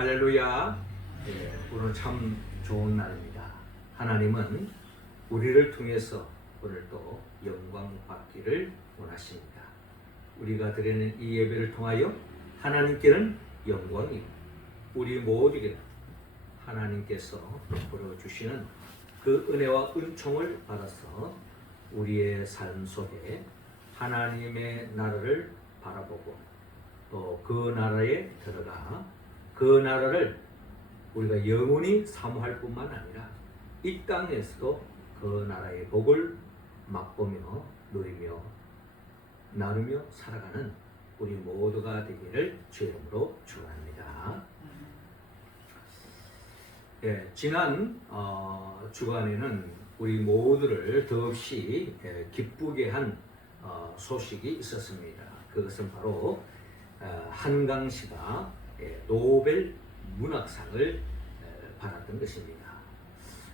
할렐루야. 오늘 참 좋은 날입니다. 하나님은 우리를 통해서 오늘도 영광 받기를 원하십니다. 우리가 드리는 이 예배를 통하여 하나님께는 영광이고 우리 모두에게 하나님께서 베풀어 주시는 그 은혜와 은총을 받아서 우리의 삶 속에 하나님의 나라를 바라보고 또 그 나라에 들어가 그 나라를 우리가 영원히 사모할 뿐만 아니라 이 땅에서도 그 나라의 복을 맛보며 누리며 나누며 살아가는 우리 모두가 되기를 주의 이름으로 축원합니다. 지난 주간에는 우리 모두를 더없이 기쁘게 한 소식이 있었습니다. 그것은 바로 한강 씨가 노벨 문학상을 받았던 것입니다.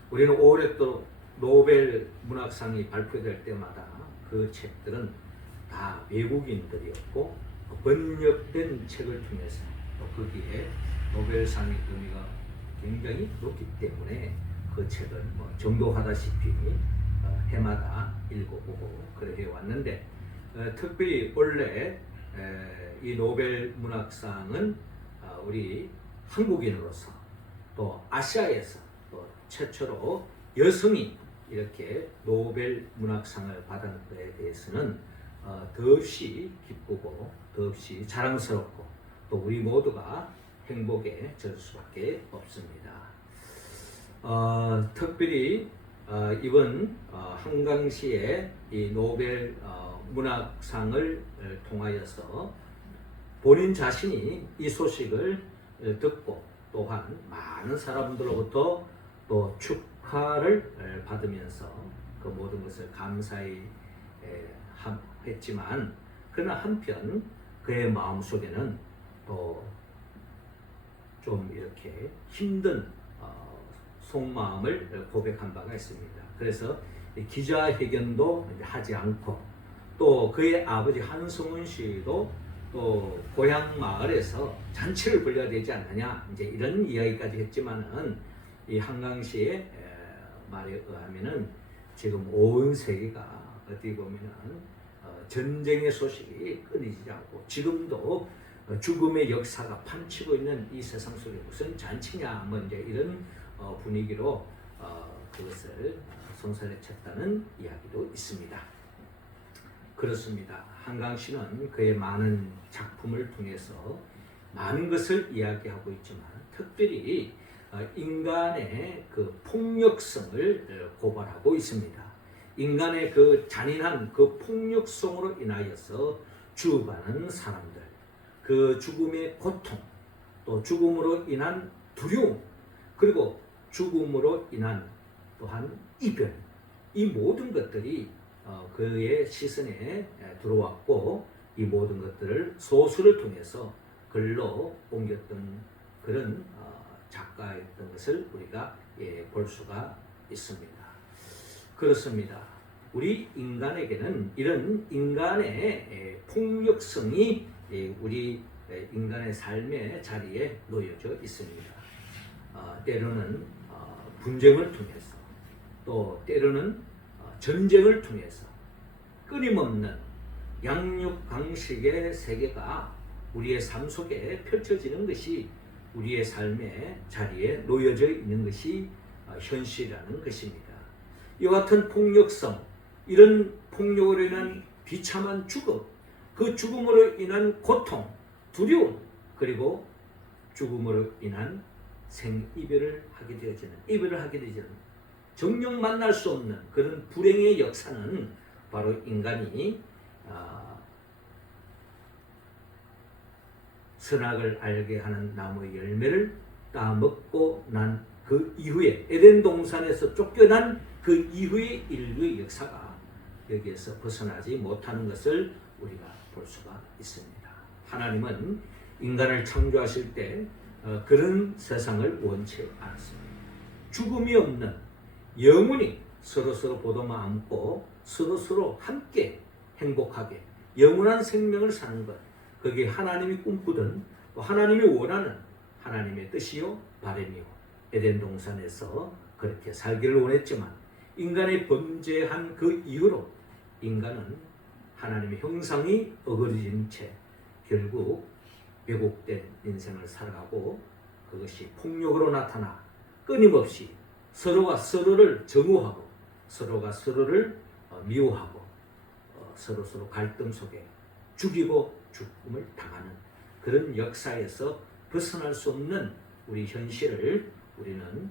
우리는 오랫도록 노벨 문학상이 발표될 때마다 그 책들은 다 외국인들이었고 번역된 책을 통해서 또 거기에 노벨상의 의미가 굉장히 높기 때문에 그 책을 정독하다시피 해마다 읽어보고 그래 해왔는데 특별히 원래 이 노벨 문학상은 우리 한국인으로서 또 아시아에서 또 최초로 여성이 이렇게 노벨 문학상을 받은 것에 대해서는 더없이 기쁘고 더없이 자랑스럽고 또 우리 모두가 행복에 젖을 수밖에 없습니다. 특별히 이번 한강시의 이 노벨 문학상을 통하여서 본인 자신이 이 소식을 듣고 또한 많은 사람들로부터 또 축하를 받으면서 그 모든 것을 감사히 했지만 그러나 한편 그의 마음속에는 또 좀 이렇게 힘든 속마음을 고백한 바가 있습니다. 그래서 기자회견도 하지 않고 또 그의 아버지 한승훈 씨도 또 고향 마을에서 잔치를 벌여야 되지 않느냐 이제 이런 이야기까지 했지만은 이 한강시의 말에 의하면은 지금 온 세계가 어떻게 보면은 전쟁의 소식이 끊이지 않고 지금도 죽음의 역사가 판치고 있는 이 세상 속에 무슨 잔치냐 뭐 이제 이런 분위기로 그것을 성사를 쳤다는 이야기도 있습니다. 그렇습니다. 한강씨는 그의 많은 작품을 통해서 많은 것을 이야기하고 있지만 특별히 인간의 그 폭력성을 고발하고 있습니다. 인간의 그 잔인한 그 폭력성으로 인하여서 죽어가는 사람들, 그 죽음의 고통, 또 죽음으로 인한 두려움, 그리고 죽음으로 인한 또한 이별, 이 모든 것들이 그의 시선에 들어왔고 이 모든 것들을 소설을 통해서 글로 옮겼던 그런 작가였던 것을 우리가 볼 수가 있습니다. 그렇습니다. 우리 인간에게는 이런 인간의 폭력성이 우리 인간의 삶의 자리에 놓여져 있습니다. 때로는 분쟁을 통해서 또 때로는 전쟁을 통해서 끊임없는 양육강식의 세계가 우리의 삶 속에 펼쳐지는 것이 우리의 삶의 자리에 놓여져 있는 것이 현실이라는 것입니다. 이와 같은 폭력성, 이런 폭력으로 인한 비참한 죽음, 그 죽음으로 인한 고통, 두려움, 그리고 죽음으로 인한 생이별을 하게 되어지는 정녕 만날 수 없는 그런 불행의 역사는 바로 인간이 선악을 알게 하는 나무의 열매를 따먹고 난 그 이후에 에덴 동산에서 쫓겨난 그 이후의 인류의 역사가 여기에서 벗어나지 못하는 것을 우리가 볼 수가 있습니다. 하나님은 인간을 창조하실 때 그런 세상을 원치 않았습니다. 죽음이 없는 영원히 서로서로 보듬어 안고 서로서로 함께 행복하게 영원한 생명을 사는 것, 그게 하나님이 꿈꾸던 하나님이 원하는 하나님의 뜻이요 바람이요. 에덴 동산에서 그렇게 살기를 원했지만 인간의 범죄한 그 이후로 인간은 하나님의 형상이 어그러진 채 결국 왜곡된 인생을 살아가고 그것이 폭력으로 나타나 끊임없이 서로가 서로를 정오하고 서로가 서로를 미워하고 서로 갈등 속에 죽이고 죽음을 당하는 그런 역사에서 벗어날 수 없는 우리 현실을 우리는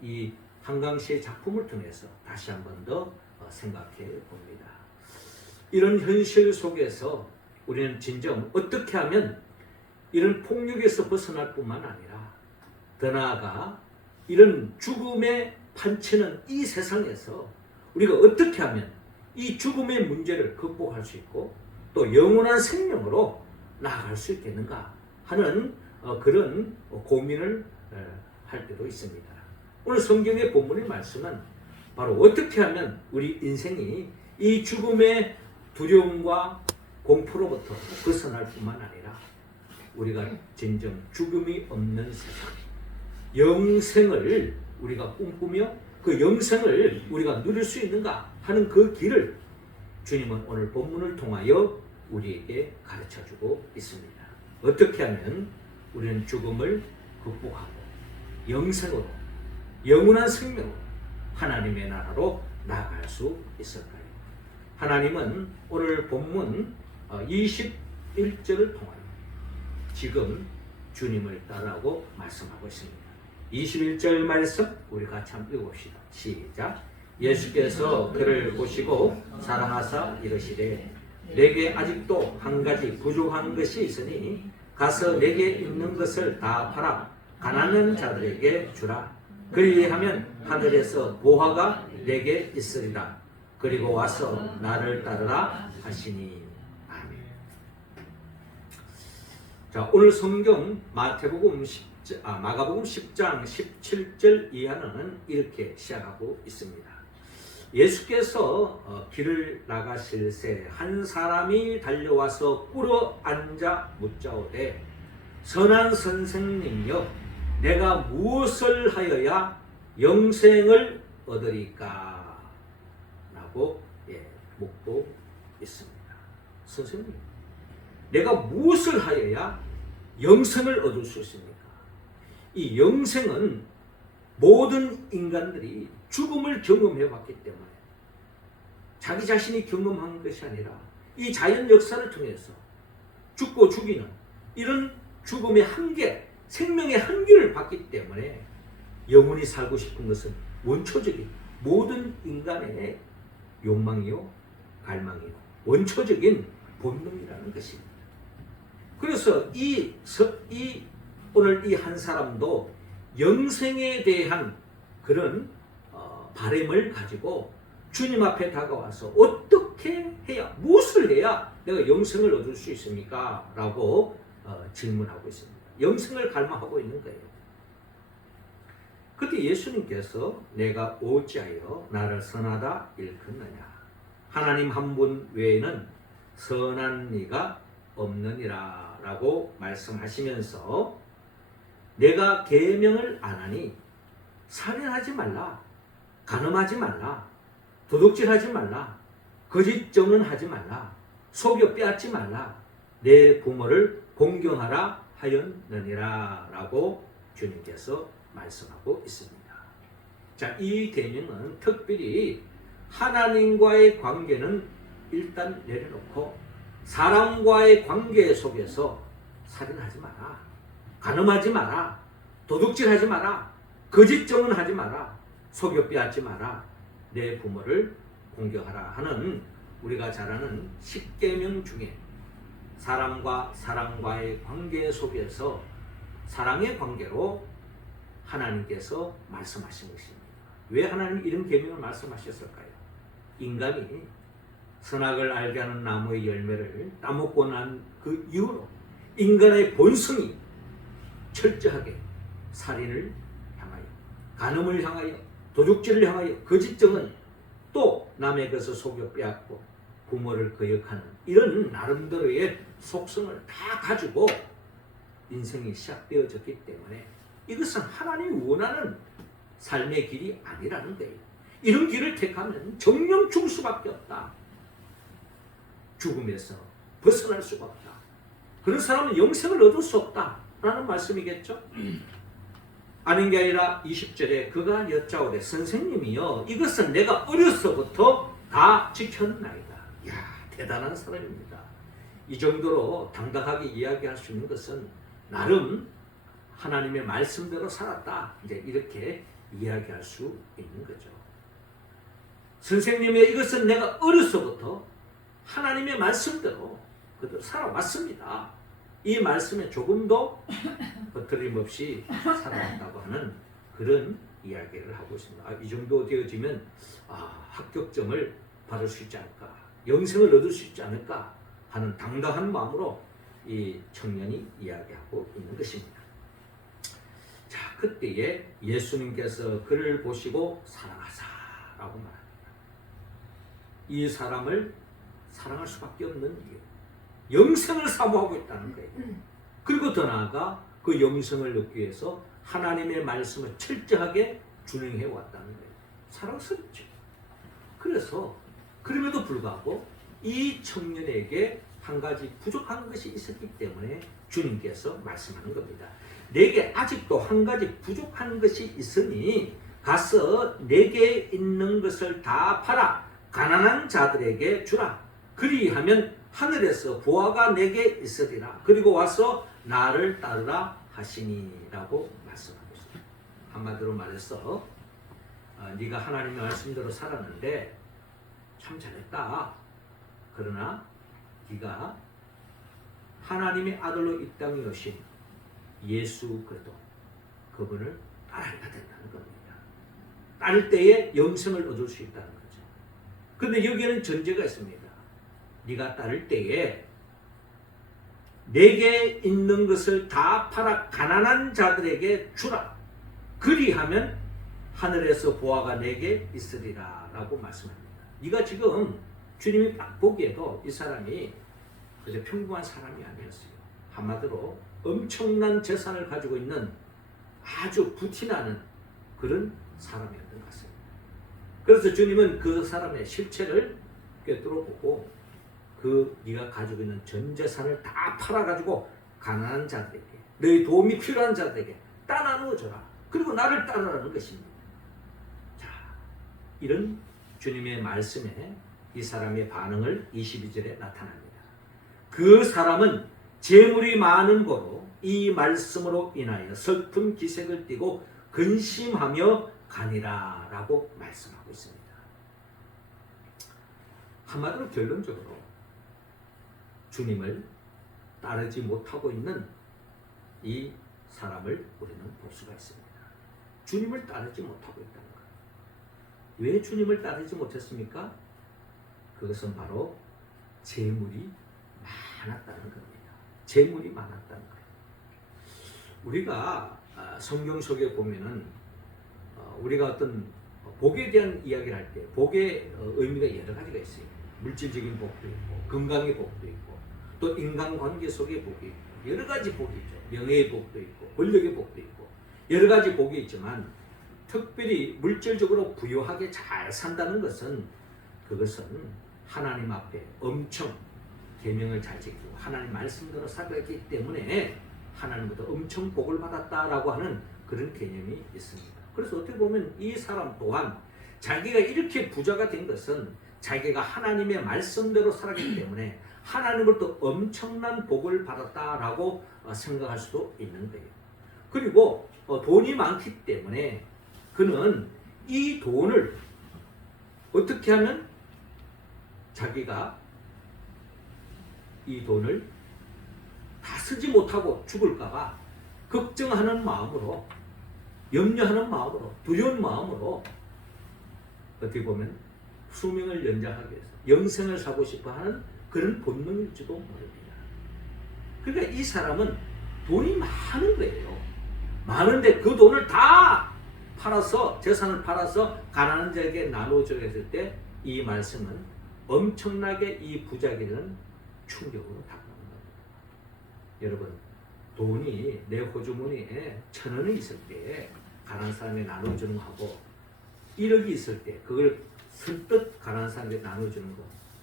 이 한강시의 작품을 통해서 다시 한 번 더 생각해 봅니다. 이런 현실 속에서 우리는 진정 어떻게 하면 이런 폭력에서 벗어날 뿐만 아니라 더 나아가 이런 죽음에 판치는 이 세상에서 우리가 어떻게 하면 이 죽음의 문제를 극복할 수 있고 또 영원한 생명으로 나아갈 수 있겠는가 하는 그런 고민을 할 때도 있습니다. 오늘 성경의 본문의 말씀은 바로 어떻게 하면 우리 인생이 이 죽음의 두려움과 공포로부터 벗어날 뿐만 아니라 우리가 진정 죽음이 없는 세상, 영생을 우리가 꿈꾸며 그 영생을 우리가 누릴 수 있는가 하는 그 길을 주님은 오늘 본문을 통하여 우리에게 가르쳐주고 있습니다. 어떻게 하면 우리는 죽음을 극복하고 영생으로 영원한 생명으로 하나님의 나라로 나아갈 수 있을까요? 하나님은 오늘 본문 21절을 통하여 지금 주님을 따르라고 말씀하고 있습니다. 21절 말씀 우리 같이 한번 읽어봅시다. 시작. 예수께서 그를 보시고 사랑하사 이르시되 내게 아직도 한 가지 부족한 것이 있으니 가서 내게 있는 것을 다 팔아 가난한 자들에게 주라. 그리하면 하늘에서 보화가 내게 있으리라. 그리고 와서 나를 따르라 하시니. 아멘. 자, 오늘 성경 마가복음 10장 17절 이하는 이렇게 시작하고 있습니다. 예수께서 길을 나가실새 한 사람이 달려와서 꿇어 앉아 묻자오되 선한 선생님여 내가 무엇을 하여야 영생을 얻으리까? 라고 묻고 있습니다. 선생님, 내가 무엇을 하여야 영생을 얻을 수 있습니까? 이 영생은 모든 인간들이 죽음을 경험해 왔기 때문에 자기 자신이 경험한 것이 아니라 이 자연 역사를 통해서 죽고 죽이는 이런 죽음의 한계, 생명의 한계를 봤기 때문에 영원히 살고 싶은 것은 원초적인 모든 인간의 욕망이요, 갈망이요, 원초적인 본능이라는 것입니다. 그래서 오늘 이 한 사람도 영생에 대한 그런 바람을 가지고 주님 앞에 다가와서 어떻게 해야, 무엇을 해야 내가 영생을 얻을 수 있습니까? 라고 질문하고 있습니다. 영생을 갈망하고 있는 거예요. 그때 예수님께서 내가 어찌하여 나를 선하다 일컫느냐? 하나님 한 분 외에는 선한 이가 없느니라 라고 말씀하시면서 내가 계명을 안 하니 살인하지 말라, 간음하지 말라, 도둑질하지 말라, 거짓 증언하지 말라, 속여 빼앗지 말라, 내 부모를 공경하라 하였느니라 라고 주님께서 말씀하고 있습니다. 자, 이 계명은 특별히 하나님과의 관계는 일단 내려놓고 사람과의 관계 속에서 살인하지 마라, 간음하지 마라, 도둑질하지 마라, 거짓 증언하지 마라, 속여 빼앗지 마라, 내 부모를 공경하라 하는 우리가 잘 아는 10계명 중에 사람과 사람과의 관계 속에서 사랑의 관계로 하나님께서 말씀하신 것입니다. 왜 하나님 이런 계명을 말씀하셨을까요? 인간이 선악을 알게 하는 나무의 열매를 따먹고 난 그 이후로 인간의 본성이 철저하게 살인을 향하여, 간음을 향하여, 도둑질을 향하여, 거짓 증언, 또 남의 것을 속여 빼앗고 부모를 거역하는 이런 나름대로의 속성을 다 가지고 인생이 시작되어졌기 때문에 이것은 하나님이 원하는 삶의 길이 아니라는 거예요. 이런 길을 택하면 정령 죽을 수밖에 없다. 죽음에서 벗어날 수가 없다. 그런 사람은 영생을 얻을 수 없다 라는 말씀이겠죠. 아닌 게 아니라 20절에 그가 여짜오되 선생님이여 이것은 내가 어려서부터 다 지켰나이다. 이야, 대단한 사람입니다. 이 정도로 당당하게 이야기할 수 있는 것은 나름 하나님의 말씀대로 살았다. 이제 이렇게 이야기할 수 있는 거죠. 선생님의 이것은 내가 어려서부터 하나님의 말씀대로 그대로 살아왔습니다. 이 말씀에 조금도 거스름없이 살아왔다고 하는 그런 이야기를 하고 있습니다. 이 정도 되어지면 합격점을 받을 수 있지 않을까, 영생을 얻을 수 있지 않을까 하는 당당한 마음으로 이 청년이 이야기하고 있는 것입니다. 자, 그때에 예수님께서 그를 보시고 사랑하사라고 말합니다. 이 사람을 사랑할 수밖에 없는 이유, 영생을 사모하고 있다는 거예요. 그리고 더 나아가 그 영생을 얻기 위해서 하나님의 말씀을 철저하게 준행해 왔다는 거예요. 사랑스럽죠. 그래서 그럼에도 불구하고 이 청년에게 한 가지 부족한 것이 있었기 때문에 주님께서 말씀하는 겁니다. 내게 아직도 한 가지 부족한 것이 있으니 가서 내게 있는 것을 다 팔아 가난한 자들에게 주라. 그리하면 하늘에서 보화가 내게 있으리라. 그리고 와서 나를 따르라 하시니라고 말씀하고 있습니다. 한마디로 말해서 네가 하나님의 말씀대로 살았는데 참 잘했다. 그러나 네가 하나님의 아들로 이 땅에 오신 예수 그리스도 그분을 따라야 된다는 겁니다. 따를 때에 영생을 얻을 수 있다는 거죠. 그런데 여기에는 전제가 있습니다. 네가 따를 때에 내게 있는 것을 다 팔아 가난한 자들에게 주라. 그리하면 하늘에서 보화가 내게 있으리라 라고 말씀합니다. 네가 지금 주님이 딱 보기에도 이 사람이 그저 평범한 사람이 아니었어요. 한마디로 엄청난 재산을 가지고 있는 아주 부티나는 그런 사람이었던 것 같습니다. 그래서 주님은 그 사람의 실체를 꿰뚫어보고 네가 가지고 있는 전 재산을 다 팔아가지고 가난한 자들에게, 너의 도움이 필요한 자들에게 다 나누어줘라. 그리고 나를 따르라는 것입니다. 자, 이런 주님의 말씀에 이 사람의 반응을 22절에 나타납니다. 그 사람은 재물이 많은 고로 이 말씀으로 인하여 슬픈 기색을 띠고 근심하며 가니라 라고 말씀하고 있습니다. 한마디로 결론적으로 주님을 따르지 못하고 있는 이 사람을 우리는 볼 수가 있습니다. 주님을 따르지 못하고 있다는 거예요. 왜 주님을 따르지 못했습니까? 그것은 바로 재물이 많았다는 겁니다. 재물이 많았다는 거예요. 우리가 성경 속에 보면은 우리가 어떤 복에 대한 이야기를 할 때 복의 의미가 여러 가지가 있어요. 물질적인 복도 있고 건강의 복도 있고 또 인간관계 속의 복이 있고 여러 가지 복이 있죠. 명예의 복도 있고 권력의 복도 있고 여러 가지 복이 있지만 특별히 물질적으로 부유하게 잘 산다는 것은 그것은 하나님 앞에 엄청 계명을 잘 지키고 하나님 말씀대로 살았기 때문에 하나님부터 엄청 복을 받았다라고 하는 그런 개념이 있습니다. 그래서 어떻게 보면 이 사람 또한 자기가 이렇게 부자가 된 것은 자기가 하나님의 말씀대로 살았기 때문에 하나님으로부터 엄청난 복을 받았다라고 생각할 수도 있는 거예요. 그리고 돈이 많기 때문에 그는 이 돈을 어떻게 하면 자기가 이 돈을 다 쓰지 못하고 죽을까봐 걱정하는 마음으로, 염려하는 마음으로, 두려운 마음으로 어떻게 보면 수명을 연장하기 위해서 영생을 사고 싶어하는 그런 본능일지도 모릅니다. 그러니까 이 사람은 돈이 많은 거예요. 많은데 그 돈을 다 팔아서, 재산을 팔아서 가난한 자에게 나눠줘야 했을 때 이 말씀은 엄청나게 이 부자에게는 충격으로 다가오는 겁니다. 여러분, 돈이 내 호주머니에 1,000원이 있을 때 가난한 사람에 나눠주는 거하고 1억이 있을 때 그걸 선뜻 가난한 사람에게 나눠주는 거,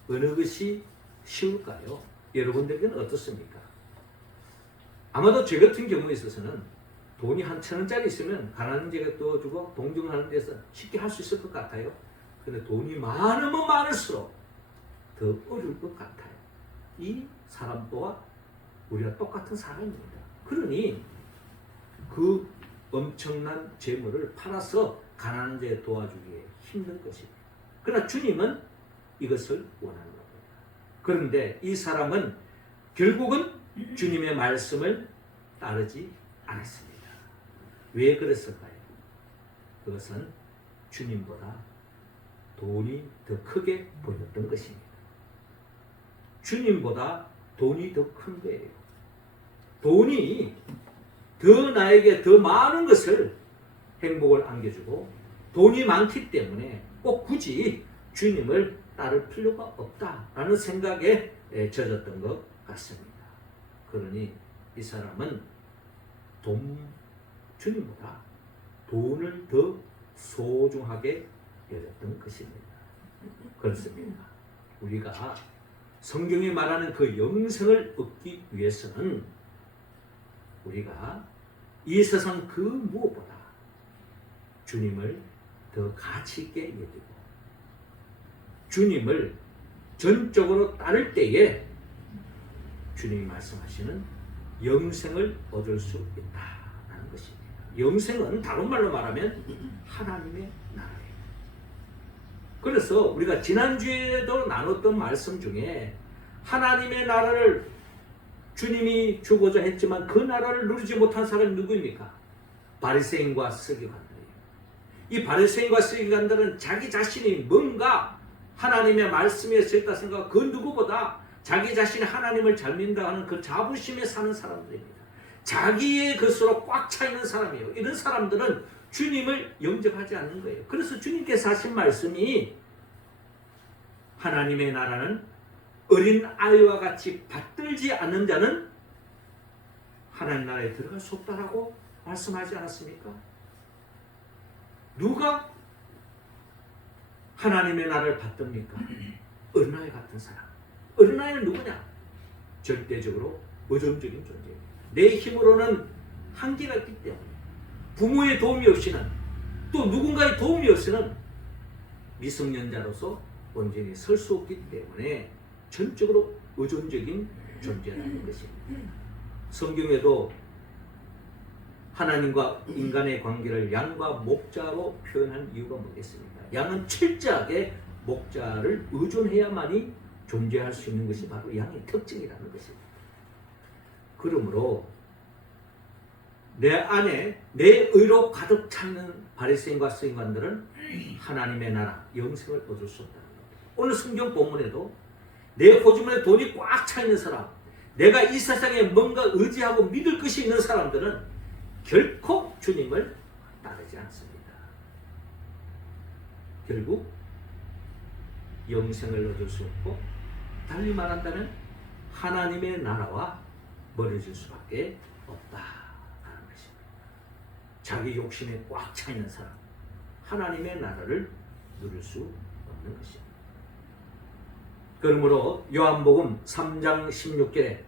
어느 것이 쉬울까요? 여러분들에게는 어떻습니까? 아마도 저 같은 경우에 있어서는 돈이 한 1,000원짜리 있으면 가난한 제가 떠주고 동정하는 데서 쉽게 할 수 있을 것 같아요. 근데 돈이 많으면 많을수록 더 어려울 것 같아요. 이 사람과 우리가 똑같은 사람입니다. 그러니 그 엄청난 재물을 팔아서 가난한 자 도와주기에 힘든 것입니다. 그러나 주님은 이것을 원하는 겁니다. 그런데 이 사람은 결국은 주님의 말씀을 따르지 않았습니다. 왜 그랬을까요? 그것은 주님보다 돈이 더 크게 보였던 것입니다. 주님보다 돈이 더 큰 거예요. 돈이 더 나에게 더 많은 것을 행복을 안겨주고 돈이 많기 때문에 꼭 굳이 주님을 따를 필요가 없다라는 생각에 젖었던 것 같습니다. 그러니 이 사람은 주님보다 돈을 더 소중하게 여겼던 것입니다. 그렇습니다. 우리가 성경이 말하는 그 영생을 얻기 위해서는 우리가 이 세상 그 무엇보다 주님을 더 가치 있게 여기고 주님을 전적으로 따를 때에 주님이 말씀하시는 영생을 얻을 수 있다는 것입니다. 영생은 다른 말로 말하면 하나님의 나라예요. 그래서 우리가 지난주에도 나눴던 말씀 중에 하나님의 나라를 주님이 주고자 했지만 그 나라를 누리지 못한 사람이 누구입니까? 바리새인과 서기관들이에요. 이 바리새인과 서기관들은 자기 자신이 뭔가 하나님의 말씀에 서 있다 생각하고 그 누구보다 자기 자신이 하나님을 잘 믿는다 하는 그 자부심에 사는 사람들입니다. 자기의 것으로 꽉 차 있는 사람이에요. 이런 사람들은 주님을 영접하지 않는 거예요. 그래서 주님께서 하신 말씀이 하나님의 나라는 어린 아이와 같이 받들지 않는 자는 하나님 나라에 들어갈 수 없다라고 말씀하지 않았습니까? 누가 하나님의 나라를 받듭니까? 어린아이 같은 사람. 어린아이는 누구냐? 절대적으로 의존적인 존재입니다. 내 힘으로는 한계가 있기 때문에 부모의 도움이 없이는 또 누군가의 도움이 없이는 미성년자로서 온전히 설 수 없기 때문에 전적으로 의존적인 존재라는 것입니다. 성경에도 하나님과 인간의 관계를 양과 목자로 표현한 이유가 뭐겠습니까? 양은 철저하게 목자를 의존해야만이 존재할 수 있는 것이 바로 양의 특징이라는 것입니다. 그러므로 내 안에 내 의로 가득 차는 바리새인과 서기관들은 하나님의 나라, 영생을 얻을 수 없다는 겁니다. 오늘 성경 본문에도 내 호주머니에 돈이 꽉 차 있는 사람, 내가 이 세상에 뭔가 의지하고 믿을 것이 있는 사람들은 결코 주님을 따르지 않습니다. 결국 영생을 얻을 수 없고 달리 말한다면 하나님의 나라와 멀어질 수밖에 없다라는 것입니다. 자기 욕심에 꽉 차 있는 사람, 하나님의 나라를 누릴 수 없는 것입니다. 그러므로 요한복음 3장 16절에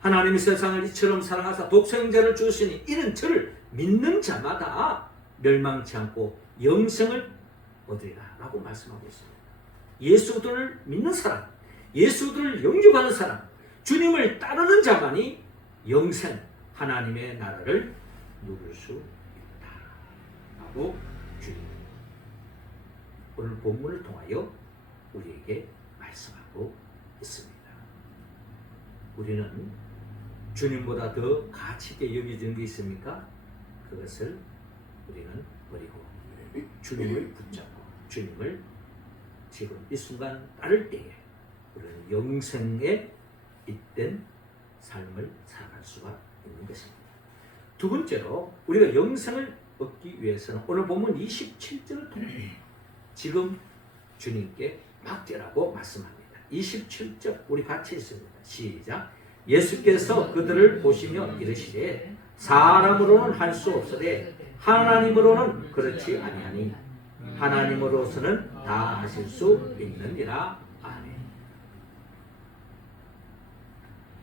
하나님이 세상을 이처럼 사랑하사 독생자를 주시니 이는 저를 믿는 자마다 멸망치 않고 영생을 얻으리라 라고 말씀하고 있습니다. 예수들을 믿는 사람, 예수들을 영접하는 사람, 주님을 따르는 자만이 영생, 하나님의 나라를 누릴 수 있다 라고 주님 오늘 본문을 통하여 우리에게 말씀하고 있습니다. 우리는 주님보다 더 가치 있게 여겨지는 게 있습니까? 그것을 우리는 버리고 주님을 붙잡고 주님을 지금 이 순간 따를 때에 우리는 영생에 잇된 삶을 살아갈 수가 있는 것입니다. 두 번째로 우리가 영생을 얻기 위해서는 오늘 본문 27절을 통해 지금 주님께 맡기라고 말씀합니다. 27절 우리 같이 읽습니다. 시작. 예수께서 그들을 보시며 이르시되 사람으로는 할 수 없으되 하나님으로는 그렇지 아니하니 하나님으로서는 다 하실 수 있느니라. 아멘.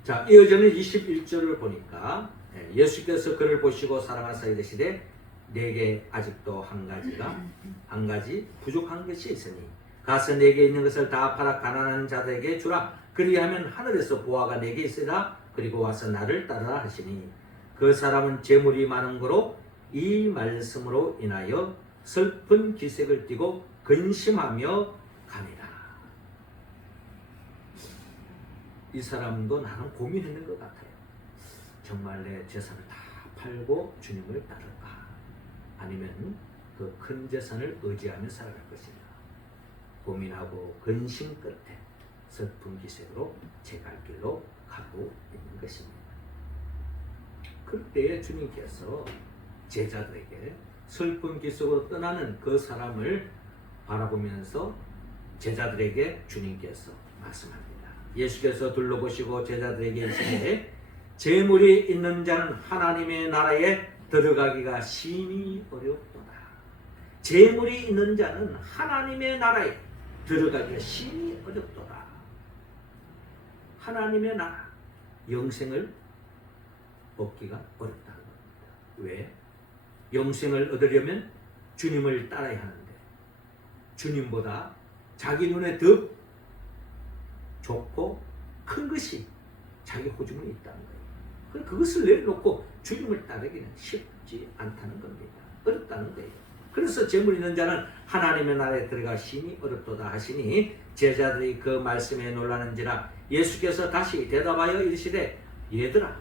자, 이어지는 21절을 보니까 예수께서 그를 보시고 사랑하사 이르시되 내게 아직도 한 가지 부족한 것이 있으니 가서 내게 있는 것을 다 팔아 가난한 자들에게 주라. 그리하면 하늘에서 보화가 내게 있으라. 그리고 와서 나를 따르라 하시니 그 사람은 재물이 많은 거로 이 말씀으로 인하여 슬픈 기색을 띠고 근심하며 갑니다. 이 사람도 나름 고민했는 것 같아요. 정말 내 재산을 다 팔고 주님을 따를까? 아니면 그 큰 재산을 의지하며 살아갈 것인가? 고민하고 근심 끝에 슬픈 기색으로 제 갈 길로 가고 있는 것입니다. 그때에 주님께서 제자들에게 슬픈 기색으로 떠나는 그 사람을 바라보면서 제자들에게 주님께서 말씀합니다. 예수께서 둘러보시고 제자들에게 이르시되 재물이 있는 자는 하나님의 나라에 들어가기가 심히 어렵도다. 재물이 있는 자는 하나님의 나라에 들어가기가 심히 어렵도다. 하나님의 나라, 영생을 얻기가 어렵다는 겁니다. 왜? 영생을 얻으려면 주님을 따라야 하는데 주님보다 자기 눈에 더 좋고 큰 것이 자기 호주머니에 있다는 거예요. 그것을 내려놓고 주님을 따르기는 쉽지 않다는 겁니다. 어렵다는 거예요. 그래서 재물 있는 자는 하나님의 나라에 들어가 심히 어렵도다 하시니 제자들이 그 말씀에 놀라는지라 예수께서 다시 대답하여 이르시되 얘들아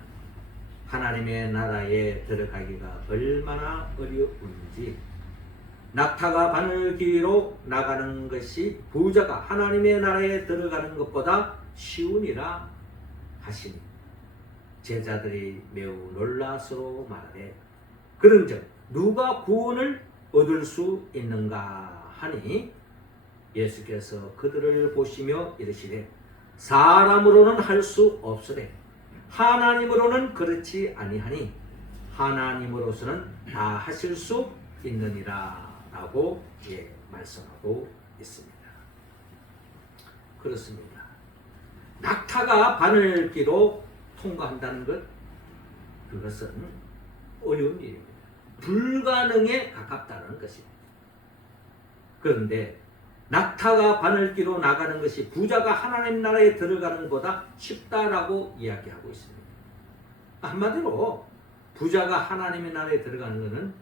하나님의 나라에 들어가기가 얼마나 어려운지 낙타가 바늘길로 나가는 것이 부자가 하나님의 나라에 들어가는 것보다 쉬우니라 하시니 제자들이 매우 놀라서 말하되 그런즉 누가 구원을 얻을 수 있는가 하니 예수께서 그들을 보시며 이르시되 사람으로는 할 수 없으되 하나님으로는 그렇지 아니하니 하나님으로서는 다 하실 수 있느니라 라고 말씀하고 있습니다. 그렇습니다. 낙타가 바늘기로 통과한다는 것, 그것은 어려운 일입니다. 불가능에 가깝다는 것입니다. 그런데 낙타가 바늘기로 나가는 것이 부자가 하나님 나라에 들어가는 것보다 쉽다라고 이야기하고 있습니다. 한마디로 부자가 하나님의 나라에 들어가는 것은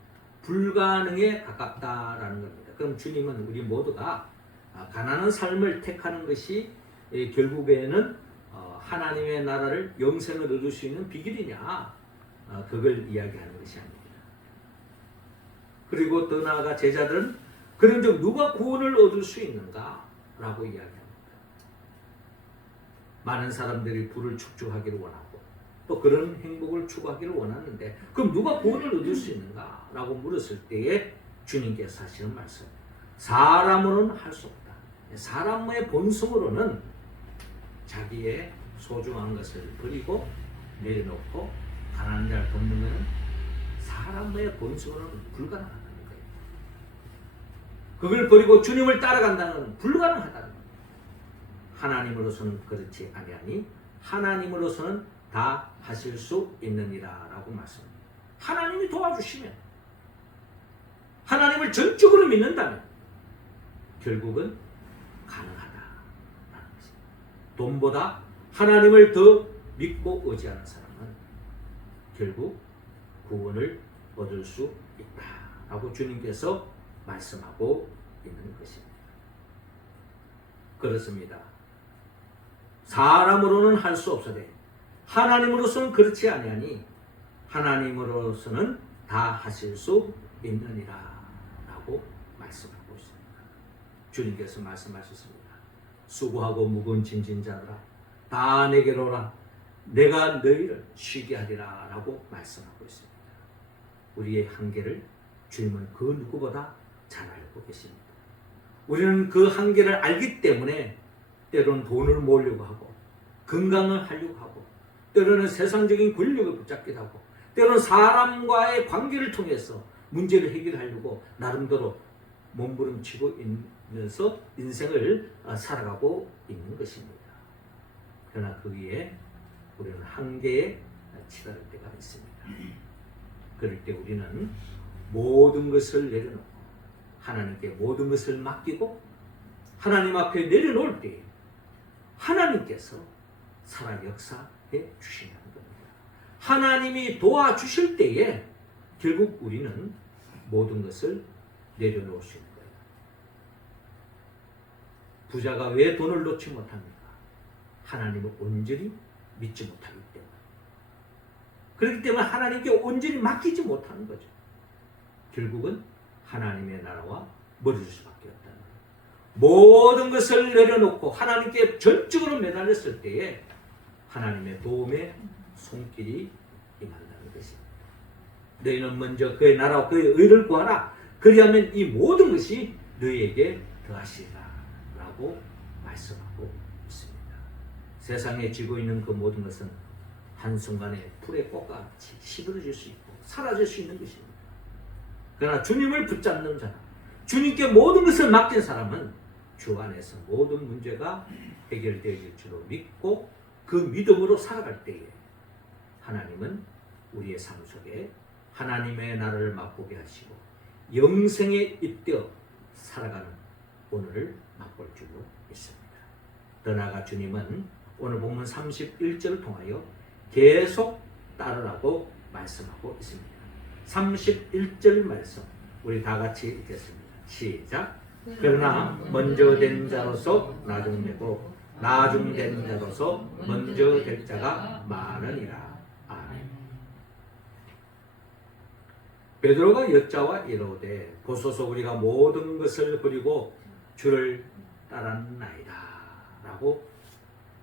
불가능에 가깝다라는 겁니다. 그럼 주님은 우리 모두가 가난한 삶을 택하는 것이 결국에는 하나님의 나라를 영생을 얻을 수 있는 비결이냐, 그걸 이야기하는 것이 아닙니다. 그리고 더 나아가 제자들은 그런즉 누가 구원을 얻을 수 있는가? 라고 이야기합니다. 많은 사람들이 부를 축적하기를 원하고 또 그런 행복을 추구하기를 원하는데 그럼 누가 구원을 얻을 수 있는가? 라고 물었을 때에 주님께서 하시는 말씀, 사람으로는 할 수 없다. 사람의 본성으로는 자기의 소중한 것을 버리고 내려놓고 가난한 자를 돕는 것은 사람의 본성으로는 불가능하다. 그걸 버리고 주님을 따라간다는 건 불가능하다는 겁니다. 하나님으로서는 그렇지 아니하니 하나님으로서는 다 하실 수 있느니라 라고 말씀합니다. 하나님이 도와주시면, 하나님을 전적으로 믿는다면 결국은 가능하다라는 것입니다. 돈보다 하나님을 더 믿고 의지하는 사람은 결국 구원을 얻을 수 있다라고 주님께서 말씀하고 있는 것입니다. 그렇습니다. 사람으로는 할 수 없으되 하나님으로서는 그렇지 아니하니 하나님으로서는 다 하실 수 있느니라 라고 말씀하고 있습니다. 주님께서 말씀하셨습니다. 수고하고 무거운 짐진 자들아 다 내게로 오라 내가 너희를 쉬게 하리라 라고 말씀하고 있습니다. 우리의 한계를 주님은 그 누구보다 잘 알고 계십니다. 우리는 그 한계를 알기 때문에 때로는 돈을 모으려고 하고 건강을 하려고 하고 때로는 세상적인 권력을 붙잡기도 하고 때로는 사람과의 관계를 통해서 문제를 해결하려고 나름대로 몸부림치고 있면서 인생을 살아가고 있는 것입니다. 그러나 거기에 우리는 한계에 치달을 때가 있습니다. 그럴 때 우리는 모든 것을 내려놓고 하나님께 모든 것을 맡기고 하나님 앞에 내려놓을 때 하나님께서 살아 역사해 주신다는 겁니다. 하나님이 도와주실 때에 결국 우리는 모든 것을 내려놓을 수 있는 거예요. 부자가 왜 돈을 놓지 못합니까? 하나님을 온전히 믿지 못하기 때문에. 그렇기 때문에 하나님께 온전히 맡기지 못하는 거죠. 결국은 하나님의 나라와 멀어질 수밖에 없다는 거예요. 모든 것을 내려놓고 하나님께 전적으로 매달렸을 때에 하나님의 도움의 손길이 임한다는 것입니다. 너희는 먼저 그의 나라와 그의 의를 구하라. 그리하면 이 모든 것이 너희에게 더하시리라 라고 말씀하고 있습니다. 세상에 쥐고 있는 그 모든 것은 한순간에 불의 꽃같이 시들어질 수 있고 사라질 수 있는 것입니다. 그러나 주님을 붙잡는 사람, 주님께 모든 것을 맡긴 사람은 주 안에서 모든 문제가 해결되어질 줄로 믿고 그 믿음으로 살아갈 때에 하나님은 우리의 삶 속에 하나님의 나라를 맛보게 하시고 영생에 잇대어 살아가는 오늘을 맛볼 줄로 믿습니다. 더 나아가 주님은 오늘 본문 31절을 통하여 계속 따르라고 말씀하고 있습니다. 31절 말씀 우리 다 같이 읽겠습니다. 시작. 그러나 먼저 된 자로서 나중되고 나중된 자로서 먼저 될 자가 많으니라. 아멘. 베드로가 여짜와 이르되 보소서 우리가 모든 것을 버리고 주를 따랐나이다 라고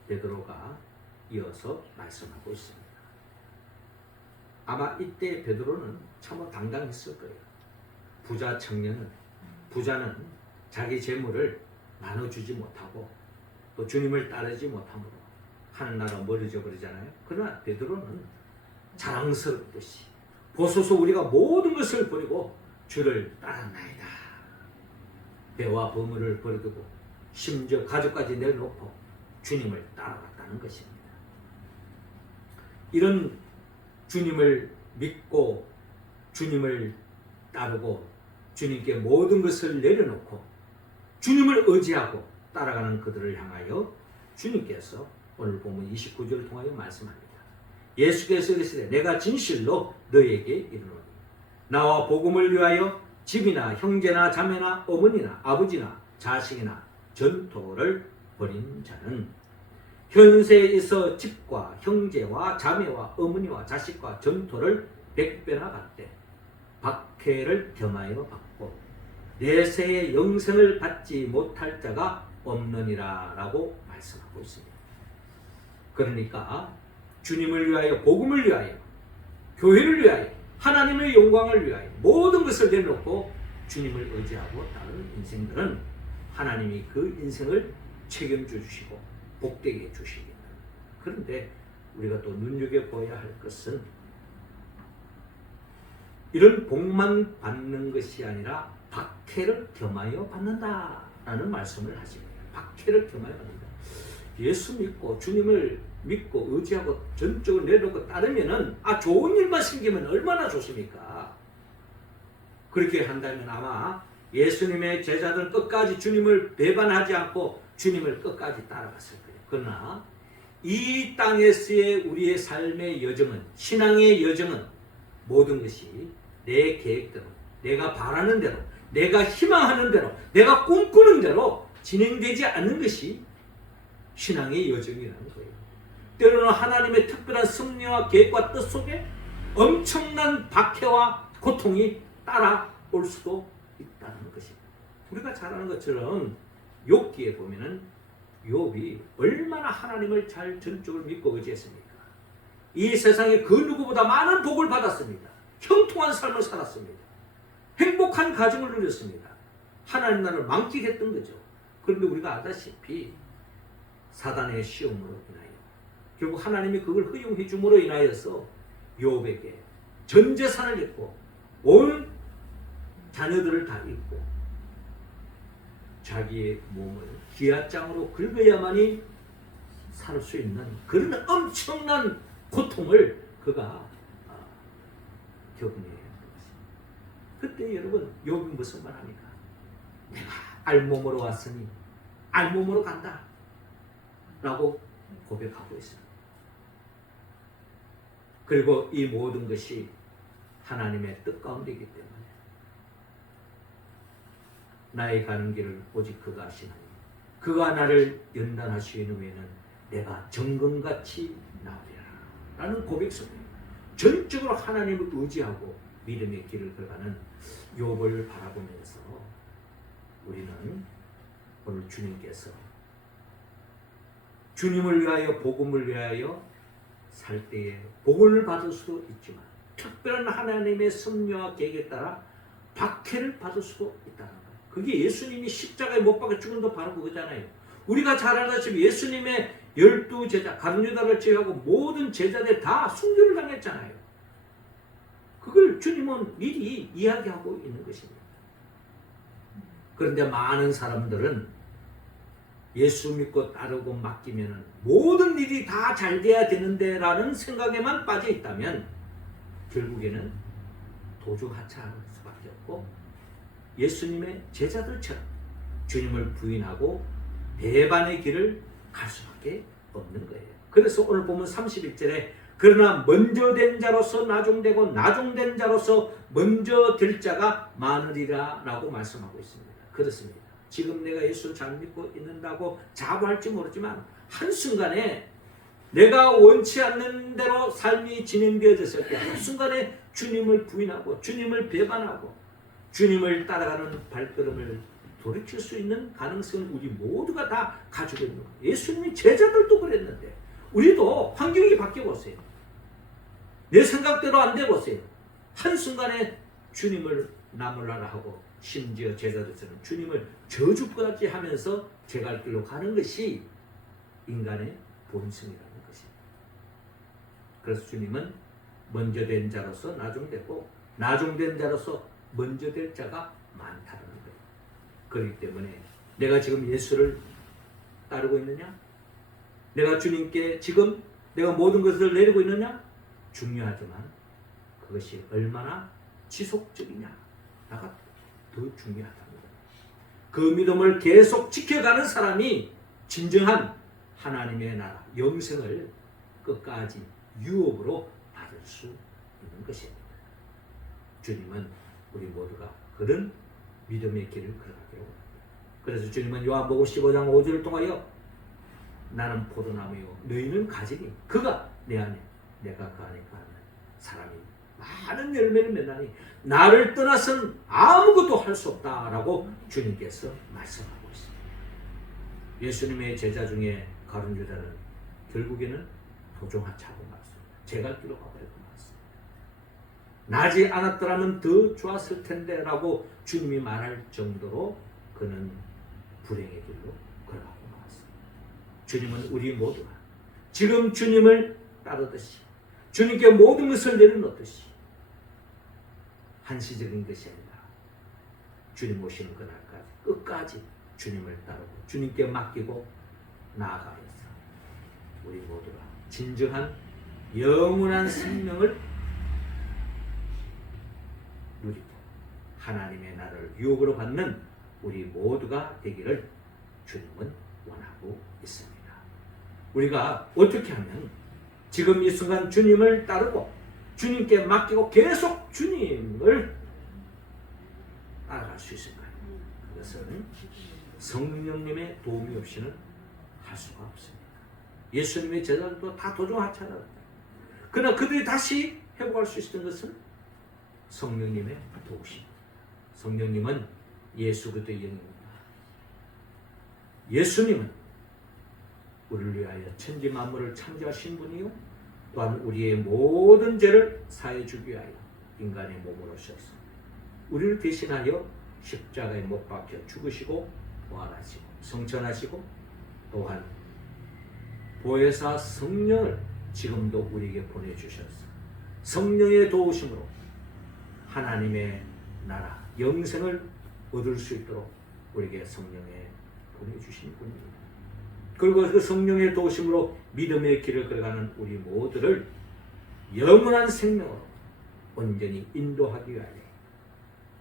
베드로가 이어서 말씀하고 있습니다. 아마 이때 베드로는 참 당당했을 거예요. 부자는 자기 재물을 나눠주지 못하고 또 주님을 따르지 못함으로 하늘나라 멀어져 버리잖아요. 그러나 베드로는 자랑스럽듯이 보소서 우리가 모든 것을 버리고 주를 따랐나이다. 배와 보물을 버려두고 심지어 가족까지 내려놓고 주님을 따라갔다는 것입니다. 이런 주님을 믿고 주님을 따르고 주님께 모든 것을 내려놓고 주님을 의지하고 따라가는 그들을 향하여 주님께서 오늘 본문 29절을 통하여 말씀합니다. 예수께서 이르시되 내가 진실로 너희에게 이르노니 나와 복음을 위하여 집이나 형제나 자매나 어머니나 아버지나 자식이나 전토를 벌인 자는 현세에 있어 집과 형제와 자매와 어머니와 자식과 전토를 100배나 받되 박해를 겸하여 받고 내세의 영생을 받지 못할 자가 없느니라 라고 말씀하고 있습니다. 그러니까 주님을 위하여 복음을 위하여 교회를 위하여 하나님의 영광을 위하여 모든 것을 내놓고 주님을 의지하고 따르는 인생들은 하나님이 그 인생을 책임져 주시고 복되게 해주시겠다. 그런데 우리가 또 눈여겨보아야 할 것은 이런 복만 받는 것이 아니라 박해를 겸하여 받는다라는 말씀을 하시고요. 박해를 겸하여 받는다. 예수 믿고 주님을 믿고 의지하고 전적으로 내놓고 따르면은 좋은 일만 생기면 얼마나 좋습니까? 그렇게 한다면 아마 예수님의 제자들은 끝까지 주님을 배반하지 않고 주님을 끝까지 따라갔을 거예요. 그러나 이 땅에서의 우리의 삶의 여정은 신앙의 여정은 모든 것이 내 계획대로 내가 바라는 대로 내가 희망하는 대로 내가 꿈꾸는 대로 진행되지 않는 것이 신앙의 여정이라는 거예요. 때로는 하나님의 특별한 섭리와 계획과 뜻 속에 엄청난 박해와 고통이 따라올 수도 있다는 것입니다. 우리가 잘 아는 것처럼 욥기에 보면은 욥이 얼마나 하나님을 잘 전적으로 믿고 의지했습니까? 이 세상에 그 누구보다 많은 복을 받았습니다. 형통한 삶을 살았습니다. 행복한 가정을 누렸습니다. 하나님 나라를 만끽했던 거죠. 그런데 우리가 알다시피 사단의 시험으로 인하여 결국 하나님이 그걸 허용해 줌으로 인하여서 욥에게 전 재산을 잃고 온 자녀들을 다 잃고 자기의 몸을 기아장으로 긁어야만이 살 수 있는 그런 엄청난 고통을 그가 경험해야 하는 것입니다. 그때 여러분 욥이 무슨 말합니까? 내가 알몸으로 왔으니 알몸으로 간다 라고 고백하고 있습니다. 그리고 이 모든 것이 하나님의 뜻 가운데이기 때문에 나의 가는 길을 오직 그가 아시나니 그가 나를 연단하시는 후에는 내가 정금같이 나으리라 라는 고백 속에 전적으로 하나님을 의지하고 믿음의 길을 걸어가는 욥을 바라보면서 우리는 오늘 주님께서 주님을 위하여 복음을 위하여 살 때에 복을 받을 수도 있지만 특별한 하나님의 섭리와 계획에 따라 박해를 받을 수도 있다는 거예요. 그게 예수님이 십자가에 못 박혀 죽은 도 바로 그거잖아요. 우리가 잘 알다시피 예수님의 12제자 가룟 유다를 제외하고 모든 제자들 다 순교를 당했잖아요. 그걸 주님은 미리 이야기하고 있는 것입니다. 그런데 많은 사람들은 예수 믿고 따르고 맡기면 모든 일이 다 잘 돼야 되는데 라는 생각에만 빠져 있다면 결국에는 도주하차할 수밖에 없고 예수님의 제자들처럼 주님을 부인하고 배반의 길을 갈 수밖에 없는 거예요. 그래서 오늘 보면 31절에 그러나 먼저 된 자로서 나중되고 나중된 자로서 먼저 될 자가 많으리라 라고 말씀하고 있습니다. 그렇습니다. 지금 내가 예수를 잘 믿고 있는다고 자부할지 모르지만 한순간에 내가 원치 않는 대로 삶이 진행되어졌을 때 한순간에 주님을 부인하고 주님을 배반하고 주님을 따라가는 발걸음을 돌이킬 수 있는 가능성을 우리 모두가 다 가지고 있는 거예요. 예수님이 제자들도 그랬는데 우리도 환경이 바뀌어보세요. 내 생각대로 안 돼보세요. 한순간에 주님을 나무라라 하고 심지어 제자들처럼 주님을 저주까지 하면서 제 갈 길로 가는 것이 인간의 본성이라는 것입니다. 그래서 주님은 먼저 된 자로서 나중되고 나중된 자로서 먼저 될 자가 많다는 거예요. 그렇기 때문에 내가 지금 예수를 따르고 있느냐? 내가 주님께 지금 내가 모든 것을 내리고 있느냐? 중요하지만 그것이 얼마나 지속적이냐가 더 중요하다는 거예요. 그 믿음을 계속 지켜가는 사람이 진정한 하나님의 나라, 영생을 끝까지 유업으로 받을 수 있는 것입니다. 주님은 우리 모두가 그런 믿음의 길을 걸어가기를 원합니다. 그래서 주님은 요한복음 15장 5절을 통하여 나는 포도나무요 너희는 가지니 그가 내 안에 내가 그 안에 가는 사람이 많은 열매를 맺나니 나를 떠나서는 아무것도 할 수 없다라고 주님께서 말씀하고 있습니다. 예수님의 제자 중에 가룟 유다는 결국에는 도종하차하고 말았습니다. 제 갈 길로 가버리고 말았습니다. 나지 않았더라면 더 좋았을 텐데 라고 주님이 말할 정도로 그는 불행의 길로 걸어가고 말았습니다. 주님은 우리 모두가 지금 주님을 따르듯이 주님께 모든 것을 내려놓듯이 한시적인 것이 아니라 주님 오시는 그날까지 끝까지 주님을 따르고 주님께 맡기고 나아가면서 우리 모두가 진정한 영원한 생명을 누리고 하나님의 나라를 유업으로 받는 우리 모두가 되기를 주님은 원하고 있습니다. 우리가 어떻게 하면 지금 이 순간 주님을 따르고 주님께 맡기고 계속 주님을 따라갈 수 있을까요? 그것은 성령님의 도움이 없이는 할 수가 없습니다. 예수님의 제자들도 다 도종하차라고. 그러나 그들이 다시 회복할 수 있었던 것은 성령님의 도우심. 성령님은 예수 그리스도의 영입니다. 예수님은 우리를 위하여 천지 만물을 창조하신 분이요 또한 우리의 모든 죄를 사해 주기 위하여 인간의 몸으로 오셔서 우리를 대신하여 십자가에 못 박혀 죽으시고 부활하시고 성천하시고 또한 보혜사 성령을 지금도 우리에게 보내주셨어. 성령의 도우심으로 하나님의 나라 영생을 얻을 수 있도록 우리에게 성령에 보내주신 분입니다. 그리고 그 성령의 도우심으로 믿음의 길을 걸어가는 우리 모두를 영원한 생명으로 온전히 인도하기 위하여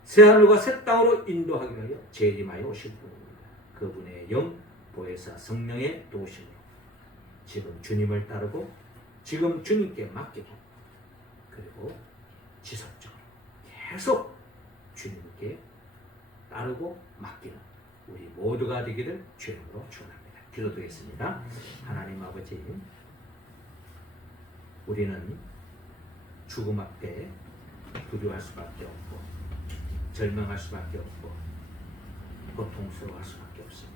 새하늘과 새 땅으로 인도하기 위하여 재림하여 오신 분입니다. 그분의 영 보혜사 성령의 도우심으로 지금 주님을 따르고 지금 주님께 맡기고 그리고 지속적으로 계속 주님께 따르고 맡기는 우리 모두가 되기를 주님으로 축원합니다. 기도드리겠습니다. 하나님 아버지, 우리는 죽음 앞에 두려워할 수밖에 없고 절망할 수밖에 없고 고통스러워할 수밖에 없습니다.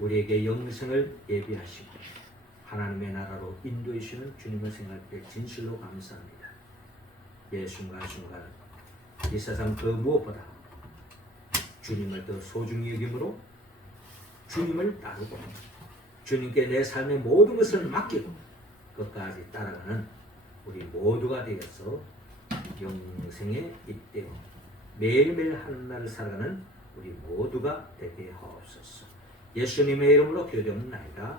우리에게 영생을 예비하시고 하나님의 나라로 인도해 주시는 주님을 생각할 때 진실로 감사합니다. 예, 순간순간 이 세상 그 무엇보다 주님을 더 소중히 여김으로 주님을 따르고 주님께 내 삶의 모든 것을 맡기고 끝까지 따라가는 우리 모두가 되어서 영생에 잇대어 매일매일 하늘나라를 살아가는 우리 모두가 되게 하옵소서. 예수님의 이름으로 기도드립니다.